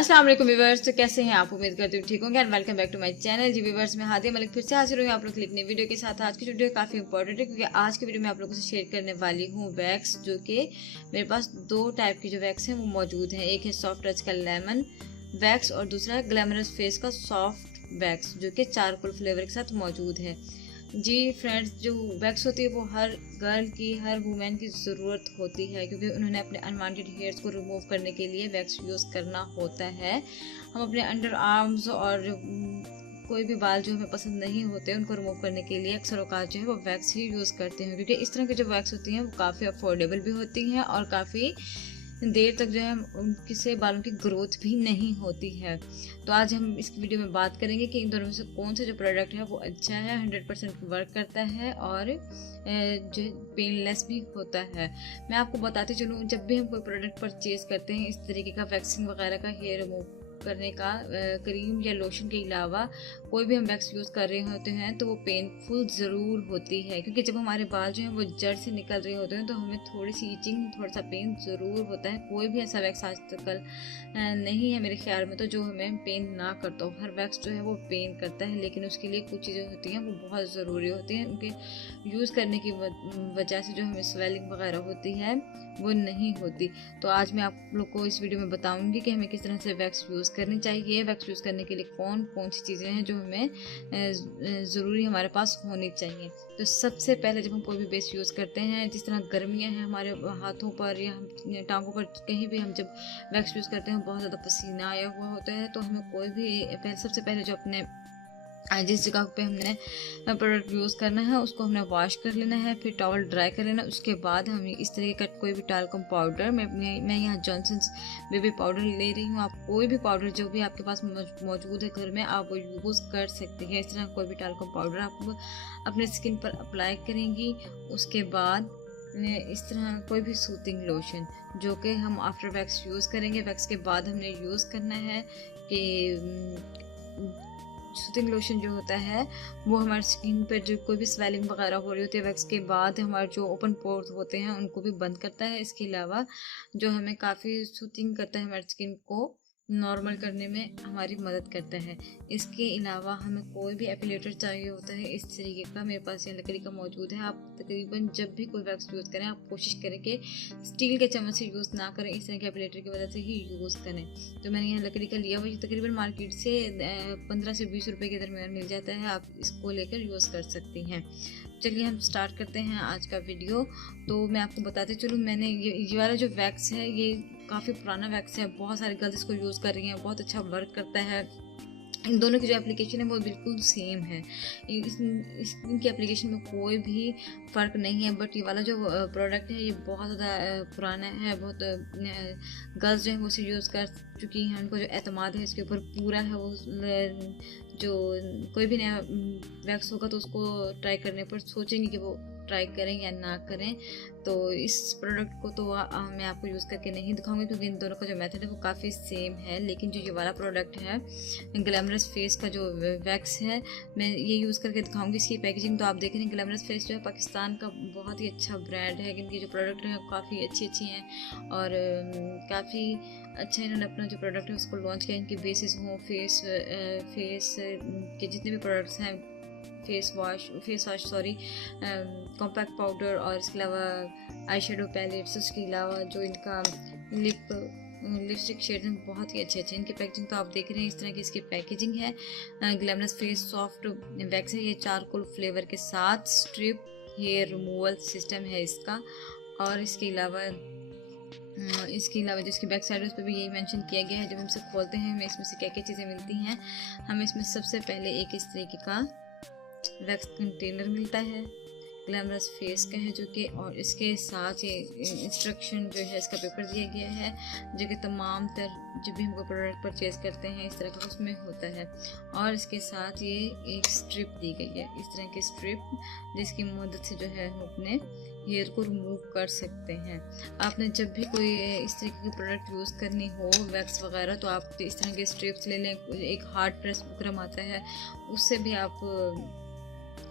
अस्सलाम वालेकुम व्यूअर्स। तो कैसे हैं आप? उम्मीद करती हूँ ठीक होंगे and welcome back to my channel. जी व्यूअर्स, मैं हादिया मलिक फिर से हाजिर हुई आप लोग के लिए अपनी वीडियो के साथ। आज की वीडियो काफ़ी इंपॉर्टेंट है क्योंकि आज की वीडियो में आप लोगों से शेयर करने वाली हूँ वैक्स, जो कि मेरे पास दो टाइप की जो वैक्स हैं वो मौजूद हैं। एक है सॉफ्ट टच का लेमन वैक्स और दूसरा है ग्लैमरस फेस का सॉफ्ट वैक्स, जो कि चारकोल फ्लेवर के साथ मौजूद है। जी फ्रेंड्स, जो वैक्स होती है वो हर गर्ल की, हर वुमेन की ज़रूरत होती है क्योंकि उन्होंने अपने अनवांटेड हेयर्स को रिमूव करने के लिए वैक्स यूज़ करना होता है। हम अपने अंडर आर्म्स और कोई भी बाल जो हमें पसंद नहीं होते उनको रिमूव करने के लिए अक्सर औकात जो है वो वैक्स ही यूज़ करते हैं, क्योंकि इस तरह की जो वैक्स होती हैं वो काफ़ी अफोर्डेबल भी होती हैं और काफ़ी देर तक जो है उनकी से बालों की ग्रोथ भी नहीं होती है। तो आज हम इस वीडियो में बात करेंगे कि इन दोनों में से कौन सा जो प्रोडक्ट है वो अच्छा है, 100% वर्क करता है और जो पेनलेस भी होता है। मैं आपको बताती चलूँ, जब भी हम कोई प्रोडक्ट परचेज करते हैं इस तरीके का वैक्सिंग वगैरह का, हेयर रिमूव करने का क्रीम या लोशन के अलावा कोई भी हम वैक्स यूज़ कर रहे होते हैं तो वो पेनफुल ज़रूर होती है, क्योंकि जब हमारे बाल जो हैं वो जड़ से निकल रहे होते हैं तो हमें थोड़ी सी ईचिंग, थोड़ा सा पेन ज़रूर होता है। कोई भी ऐसा वैक्स आज तक नहीं है मेरे ख्याल में तो जो हमें पेन ना करता हो। हर वैक्स जो है वो पेन करता है, लेकिन उसके लिए कुछ चीज़ें होती हैं वो बहुत ज़रूरी होती हैं। उनके यूज़ करने की वजह से जो हमें स्वेलिंग वगैरह होती है वो नहीं होती। तो आज मैं आप लोग को इस वीडियो में बताऊंगी कि हमें किस तरह से वैक्स यूज़ करनी चाहिए, वैक्स यूज़ करने के लिए कौन कौन सी चीज़ें हैं जो हमें ज़रूरी हमारे पास होनी चाहिए। तो सबसे पहले जब हम कोई भी बेस यूज़ करते हैं, जिस तरह गर्मियाँ हैं हमारे हाथों पर या टांगों पर, कहीं भी हम जब वैक्स यूज़ करते हैं बहुत ज़्यादा पसीना आया हुआ होता है, तो हमें कोई भी सबसे पहले जो अपने जिस जगह पे हमने प्रोडक्ट यूज़ करना है उसको हमने वॉश कर लेना है, फिर टॉवल ड्राई कर लेना। उसके बाद हमें इस तरीके का कोई भी टाल्कम पाउडर, मैं यहाँ जॉनसन्स बेबी पाउडर ले रही हूँ। आप कोई भी पाउडर जो भी आपके पास मौजूद है घर में आप वो यूज़ कर सकते हैं। इस तरह कोई भी टाल्कम पाउडर आप अपने स्किन पर अप्लाई करेंगी। उसके बाद इस तरह कोई भी सूथिंग लोशन जो कि हम आफ्टर वैक्स यूज़ करेंगे, वैक्स के बाद हमने यूज़ करना है कि सूथिंग लोशन जो होता है वो हमारी स्किन पर जो कोई भी स्वेलिंग वगैरह हो रही होती है वैक्स के बाद हमारे जो ओपन पोर्स होते हैं उनको भी बंद करता है। इसके अलावा जो हमें काफ़ी सूथिंग करता है, हमारी स्किन को नॉर्मल करने में हमारी मदद करता है। इसके अलावा हमें कोई भी एपिलेटर चाहिए होता है इस तरीके का, मेरे पास यहाँ लकड़ी का मौजूद है। आप तकरीबन जब भी कोई वैक्स यूज़ करें आप कोशिश करें कि स्टील के चम्मच से यूज़ ना करें, इस तरह के एपिलेटर की वजह से ही यूज़ करें। तो मैंने यहाँ लकड़ी का लिया हुआ, तकरीबन मार्केट से 15 से 20 रुपये के दरमियान मिल जाता है, आप इसको लेकर यूज़ कर सकती हैं। चलिए हम स्टार्ट करते हैं आज का वीडियो। तो मैं आपको बताते चलूँ, मैंने ये वाला जो वैक्स है ये काफ़ी पुराना वैक्स है, बहुत सारी गर्ल्स इसको यूज़ कर रही हैं, बहुत अच्छा वर्क करता है। इन दोनों की जो एप्लीकेशन है वो बिल्कुल सेम है, इनकी एप्लीकेशन में कोई भी फ़र्क नहीं है। बट ये वाला जो प्रोडक्ट है ये बहुत ज़्यादा पुराना है, बहुत गर्ल्स जो है वो इसे यूज़ कर चुकी हैं, उनको जो एतमाद है इसके ऊपर पूरा है। वो जो कोई भी नया वैक्स होगा तो उसको ट्राई करने पर सोचेंगे कि वो ट्राई करें या ना करें। तो इस प्रोडक्ट को तो मैं आपको यूज़ करके नहीं दिखाऊंगी क्योंकि इन दोनों का जो मेथड है वो काफ़ी सेम है। लेकिन जो ये वाला प्रोडक्ट है ग्लैमरस फेस का जो वैक्स है मैं ये यूज़ करके दिखाऊंगी। इसकी पैकेजिंग तो आप देख रहे हैं, ग्लैमरस फेस जो है पाकिस्तान का बहुत ही अच्छा ब्रांड है। इनके जो प्रोडक्ट हैं काफ़ी अच्छी हैं और काफ़ी अच्छा इन्होंने अपना जो प्रोडक्ट है उसको लॉन्च किया। इनके बेसिस हों फेस के जितने भी प्रोडक्ट्स हैं, face wash sorry, compact powder और इसके अलावा आई शेडो पैलेट्स, उसके अलावा जो इनका लिपस्टिक शेड हैं बहुत ही अच्छे इनकी पैकेजिंग तो आप देख रहे हैं। इस तरह की इसकी पैकेजिंग है। ग्लैमरस फेस सॉफ्ट वैक्स है, ये चारकोल फ्लेवर के साथ स्ट्रिप हेयर रिमूवल सिस्टम है इसका। और इसके अलावा जो इसकी बैक साइड है उस पर भी यही मेंशन किया गया है। जब हम इसे खोलते हैं हमें इसमें से क्या क्या चीज़ें मिलती हैं। हमें इसमें सबसे पहले एक इस तरीके का वैक्स कंटेनर मिलता है, ग्लैमरस फेस का है जो कि, और इसके साथ ये इंस्ट्रक्शन जो है इसका पेपर दिया गया है जो कि तमाम जब भी हमको प्रोडक्ट परचेज करते हैं इस तरह का उसमें होता है। और इसके साथ ये एक स्ट्रिप दी गई है, इस तरह की स्ट्रिप जिसकी मदद से जो है हम अपने हेयर को रिमूव कर सकते हैं। आपने जब भी कोई इस तरीके की प्रोडक्ट यूज़ करनी हो वैक्स वगैरह तो आप इस तरह के स्ट्रिप्स ले लें। एक हार्ड प्रेस बुकरम आता है उससे भी आप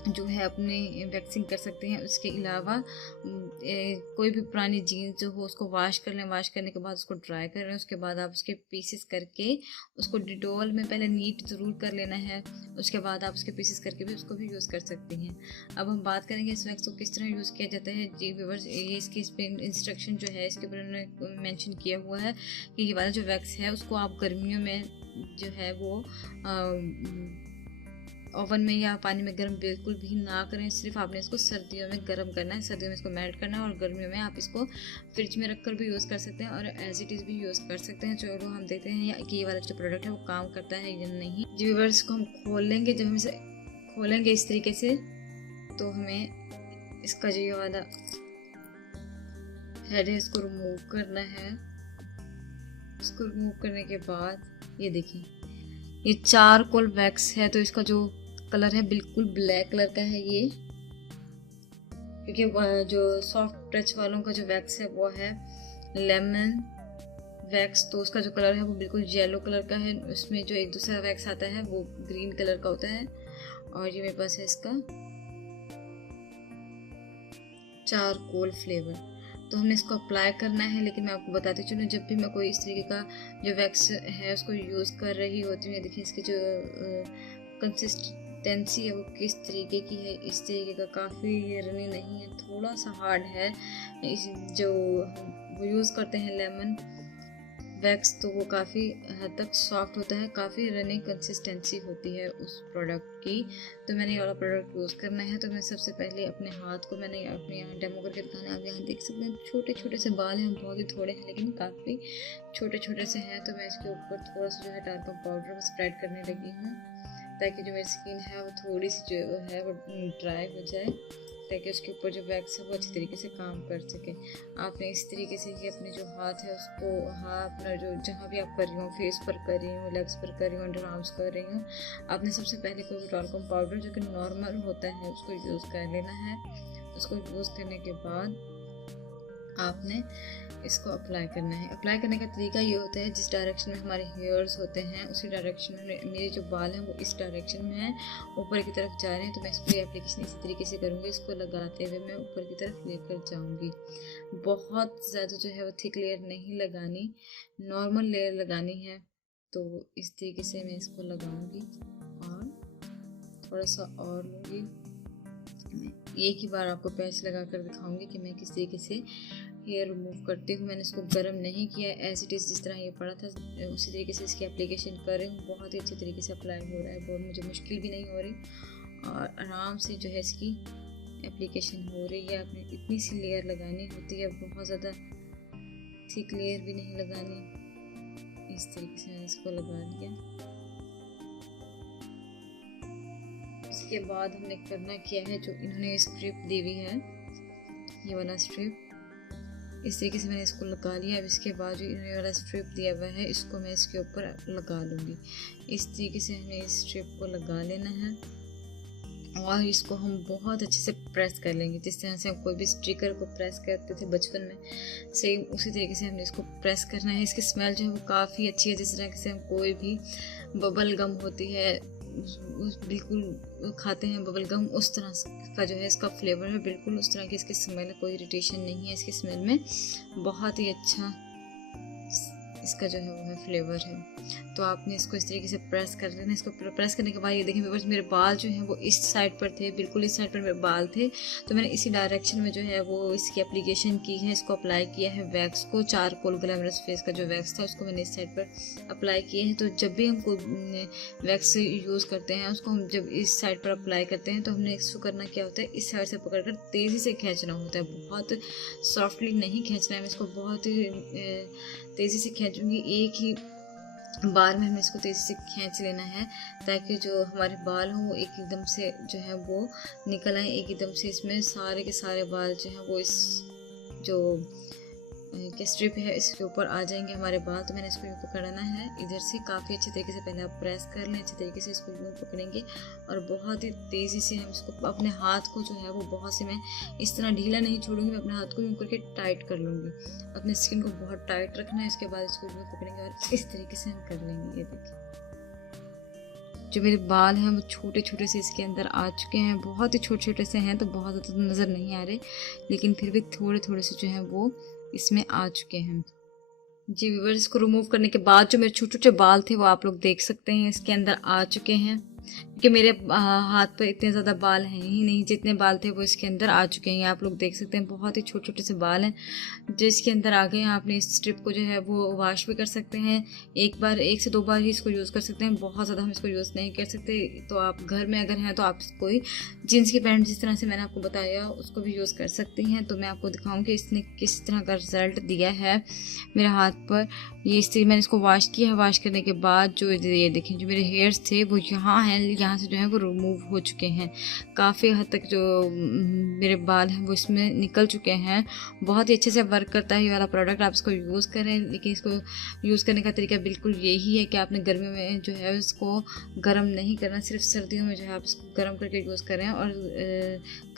जो है अपने वैक्सिंग कर सकते हैं। उसके अलावा कोई भी पुरानी जीन्स जो हो उसको वॉश कर लें, वॉश करने के बाद उसको ड्राई कर लें, उसके बाद आप उसके पीसेस करके उसको डिटॉल में पहले नीट ज़रूर कर लेना है, उसके बाद आप उसके पीसेस करके भी उसको भी यूज़ कर सकती हैं। अब हम बात करेंगे इस वैक्स को किस तरह यूज़ किया जाता है। जी व्यूअर्स, ये इसकी इस पर इंस्ट्रक्शन जो है इसके ऊपर उन्होंने मेंशन किया हुआ है कि ये वाला जो वैक्स है उसको आप गर्मियों में जो है वो ओवन में या पानी में गर्म बिल्कुल भी ना करें। सिर्फ आपने इसको सर्दियों में गर्म करना है, सर्दियों में इसको मेल्ट करना है, और गर्मियों में आप इसको फ्रिज में रखकर भी यूज़ कर सकते हैं और एज इट इज़ भी यूज़ कर सकते हैं। चलो हम देखते हैं कि ये वाला जो प्रोडक्ट है वो काम करता है या नहीं। जी व्यूअर्स, को हम खोल लेंगे। जब हम इसे खोलेंगे इस तरीके से तो हमें इसका जो ये वाला हेड है इसको रिमूव करना है। इसको रिमूव करने के बाद ये देखिए, ये चारकोल वैक्स है, तो इसका जो कलर है बिल्कुल ब्लैक कलर का है ये, क्योंकि जो सॉफ्ट टच वालों का जो वैक्स है वो है लेमन वैक्स, तो उसका जो कलर है वो बिल्कुल येलो कलर का है। उसमें जो एक दूसरा वैक्स आता है वो ग्रीन कलर का होता है। और ये मेरे पास है इसका चारकोल फ्लेवर, तो हमने इसको अप्लाई करना है। लेकिन मैं आपको बताती चलूँ, जब भी मैं कोई इस तरीके का जो वैक्स है उसको यूज़ कर रही होती हूँ, देखिए इसकी जो कंसिस्टेंसी है वो किस तरीके की है। इस तरीके का काफ़ी रनी नहीं है, थोड़ा सा हार्ड है। इस जो वो यूज़ करते हैं लेमन वैक्स, तो वो काफ़ी हद तक सॉफ्ट होता है, काफ़ी रनी कंसिस्टेंसी होती है उस प्रोडक्ट की। तो मैंने ये वाला प्रोडक्ट यूज़ करना है। तो मैं सबसे पहले अपने हाथ को मैंने अपने यहाँ डेमो करके दिखाना है। आप यहाँ देख सकते हैं छोटे छोटे से बाल हैं, बहुत ही थोड़े हैं लेकिन काफ़ी छोटे छोटे से हैं। तो मैं इसके ऊपर थोड़ा सा जो है टाल्कम पाउडर को स्प्रेड करने लगी हूँ, ताकि जो मेरी स्किन है वो थोड़ी सी जो है वो ड्राई हो जाए, ताकि उसके ऊपर जो वैक्स है वो अच्छी तरीके से काम कर सके। आपने इस तरीके से ही अपने जो हाथ है उसको, हाँ अपना जो जहाँ भी आप कर रही हूँ, फेस पर कर रही हूँ, लेग्स पर कर रही हूँ, अंडर आर्म्स कर रही हूँ, आपने सबसे पहले कोई टाल्कम पाउडर जो कि नॉर्मल होता है उसको यूज़ कर लेना है। उसको यूज़ करने के बाद आपने इसको अप्लाई करना है। अप्लाई करने का तरीका ये होता है, जिस डायरेक्शन में हमारे हेयर्स होते हैं उसी डायरेक्शन में मेरे जो बाल हैं वो इस डायरेक्शन में हैं, ऊपर की तरफ जा रहे हैं। तो मैं इसको एप्लीकेशन इसी तरीके से करूँगी, इसको लगाते हुए मैं ऊपर की तरफ लेकर जाऊँगी। बहुत ज़्यादा जो है वो थिक लेयर नहीं लगानी, नॉर्मल लेयर लगानी है। तो इस तरीके से मैं इसको लगाऊँगी और थोड़ा सा और लूँगी। मैं एक ही बार आपको पैच लगा कर दिखाऊंगी कि मैं किस तरीके से हेयर रिमूव करती हूँ। मैंने इसको गर्म नहीं किया, एज इट इज़ जिस तरह ये पड़ा था उसी तरीके से इसकी एप्लीकेशन कर रही हूँ। बहुत ही अच्छे तरीके से अप्लाई हो रहा है, बहुत मुझे मुश्किल भी नहीं हो रही और आराम से जो है इसकी एप्लीकेशन हो रही है। आपने इतनी सी लेयर लगानी होती है, बहुत ज़्यादा थिक लेयर भी नहीं लगानी। इस तरीके से मैंने इसको लगा लिया। इसके बाद हमने करना क्या है, जो इन्होंने स्ट्रिप दी हुई है, ये वाला स्ट्रिप, इस तरीके से मैंने इसको लगा लिया। अब इसके बाद जो इन्होंने वाला स्ट्रिप दिया हुआ है इसको मैं इसके ऊपर लगा लूँगी। इस तरीके से हमें इस स्ट्रिप को लगा लेना है और इसको हम बहुत अच्छे से प्रेस कर लेंगे, जिस तरह से हम कोई भी स्टिकर को प्रेस करते थे बचपन में, सेम उसी तरीके से हमने इसको प्रेस करना है। इसकी स्मेल जो है वो काफ़ी अच्छी है, जिस तरह से हम कोई भी बबल गम होती है बिल्कुल खाते हैं बबल गम, उस तरह का जो है इसका फ्लेवर है, बिल्कुल उस तरह की इसकी स्मेल है, कोई इरिटेशन नहीं है इसकी स्मेल में, बहुत ही अच्छा इसका जो है वो है फ्लेवर है। तो आपने इसको इस तरीके से प्रेस कर लेना। इसको प्रेस करने के बाद ये देखिए व्यूअर्स, मेरे बाल जो हैं वो इस साइड पर थे, बिल्कुल इस साइड पर मेरे बाल थे, तो मैंने इसी डायरेक्शन में जो है वो इसकी एप्लीकेशन की है, इसको अप्लाई किया है वैक्स को। चारकोल ग्लैमरस फेस का जो वैक्स था उसको मैंने इस साइड पर अप्लाई किया है। तो जब भी हम कोई वैक्स यूज़ करते हैं उसको हम जब इस साइड पर अप्लाई करते हैं तो हमने इसको करना क्या होता है, इस साइड से पकड़कर तेज़ी से खींचना होता है, बहुत सॉफ्टली नहीं खींचना है। मैं इसको बहुत ही तेज़ी से खींचूंगी, एक ही बार में हमें इसको तेज़ी से खींच लेना है, ताकि जो हमारे बाल हों वो एक एकदम से जो है वो निकल आए, एक एकदम से इसमें सारे के सारे बाल जो हैं वो इस जो स्ट्रिप है इसके ऊपर आ जाएंगे हमारे बाल। तो मैंने इसको यूँ पकड़ना है इधर से, काफ़ी अच्छे तरीके से पहले आप प्रेस कर लें, अच्छे तरीके से इसको यूँ पकड़ेंगे और बहुत ही तेज़ी से हम इसको अपने हाथ को जो है वो बहुत से, मैं इस तरह ढीला नहीं छोड़ूंगी, मैं अपने हाथ को यूँ करके टाइट कर लूँगी। अपने स्किन को बहुत टाइट रखना है, इसके बाद इसको यूँ पकड़ेंगे और इस तरीके से हम कर लेंगे। ये देखिए जो मेरे बाल हैं वो छोटे छोटे से इसके अंदर आ चुके हैं, बहुत ही छोटे छोटे से हैं, तो बहुत ज़्यादा तो नज़र नहीं आ रहे, लेकिन फिर भी थोड़े थोड़े से जो हैं वो इसमें आ चुके हैं। जी व्यूअर्स, इसको रिमूव करने के बाद जो मेरे छोटे छोटे बाल थे वो आप लोग देख सकते हैं इसके अंदर आ चुके हैं, क्योंकि मेरे हाथ पर इतने ज़्यादा बाल हैं ही नहीं, जितने बाल थे वो इसके अंदर आ चुके हैं। आप लोग देख सकते हैं बहुत ही छोटे छोटे से बाल हैं जो इसके अंदर आ गए हैं। आपने इस स्ट्रिप को जो है वो वॉश भी कर सकते हैं, एक से दो बार ही इसको यूज़ कर सकते हैं, बहुत ज़्यादा हम इसको यूज़ नहीं कर सकते। तो आप घर में अगर हैं तो आप कोई जीन्स की पैंट जिस तरह से मैंने आपको बताया उसको भी यूज़ कर सकती हैं। तो मैं आपको दिखाऊँ कि इसने किस तरह का रिज़ल्ट दिया है मेरे हाथ पर। ये इससे मैंने इसको वॉश किया है, वॉश करने के बाद जो ये देखें जो मेरे हेयर्स थे वो यहाँ हैं, यहाँ से जो है वो रिमूव हो चुके हैं। काफ़ी हद तक जो मेरे बाल हैं वो इसमें निकल चुके हैं। बहुत ही अच्छे से वर्क करता है ये वाला प्रोडक्ट, आप इसको यूज़ करें। लेकिन इसको यूज़ करने का तरीका बिल्कुल यही है कि आपने गर्मियों में जो है इसको गर्म नहीं करना, सिर्फ सर्दियों में जो है आप इसको गर्म करके यूज़ करें, और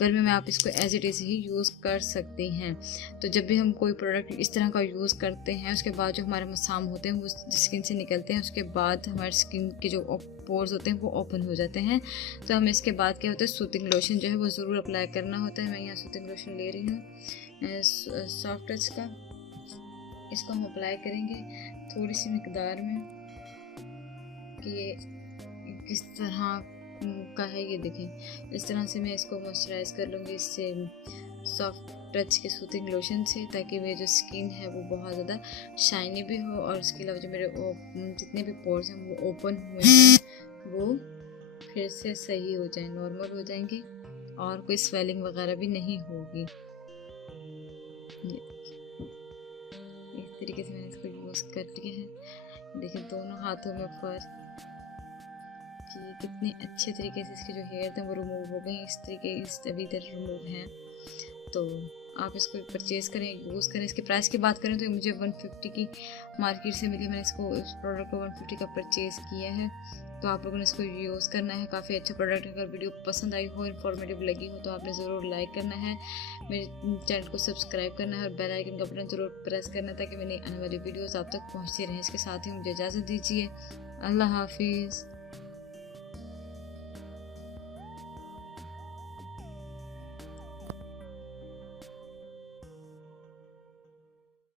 गर्मियों में आप इसको एज इट इज़ ही यूज़ कर सकती हैं। तो जब भी हम कोई प्रोडक्ट इस तरह का यूज़ करते हैं उसके बाद जो हमारे मसाम होते हैं वो स्किन से निकलते हैं, उसके बाद हमारी स्किन के जो पोर्स होते हैं वो ओपन हो जाते हैं। तो हमें इसके बाद क्या होता है, सूथिंग लोशन जो है वो ज़रूर अप्लाई करना होता है। मैं यहाँ सूथिंग लोशन ले रही हूँ सॉफ्ट टच का, इसको हम अप्लाई करेंगे थोड़ी सी मिकदार में कि किस तरह का है ये देखें। इस तरह से मैं इसको मॉइस्चराइज़ कर लूँगी इससे सॉफ्ट टच के सूथिंग लोशन से, ताकि मेरी जो स्किन है वो बहुत ज़्यादा शाइनी भी हो, और इसके अलावा जो मेरे जितने भी पोर्स हैं वो ओपन हुए हैं वो फिर से सही हो जाए, नॉर्मल हो जाएंगे, और कोई स्वेलिंग वगैरह भी नहीं होगी। इस तरीके से मैंने इसको यूज़ कर लिया है। देखिए दोनों हाथों में फ़र्क कि कितने अच्छे तरीके से इसके जो हेयर थे वो रिमूव हो गए, इस तरीके अभी इधर रिमूव हैं। तो आप इसको परचेज़ करें, यूज़ करें। इसके प्राइस की बात करें तो मुझे 150 की मार्केट से मिली, मैंने इसको इस प्रोडक्ट को 150 का परचेज़ किया है। तो आप लोगों ने इसको यूज़ करना है, काफ़ी अच्छा प्रोडक्ट है। अगर वीडियो पसंद आई हो, इन्फॉर्मेटिव लगी हो तो आपने ज़रूर लाइक करना है, मेरे चैनल को सब्सक्राइब करना है और बेल आइकन का बटन ज़रूर प्रेस करना है ताकि मेरी आने वाली वीडियोज़ आप तक पहुँचती रहें। इसके साथ ही मुझे इजाज़त दीजिए, अल्लाह हाफिज़।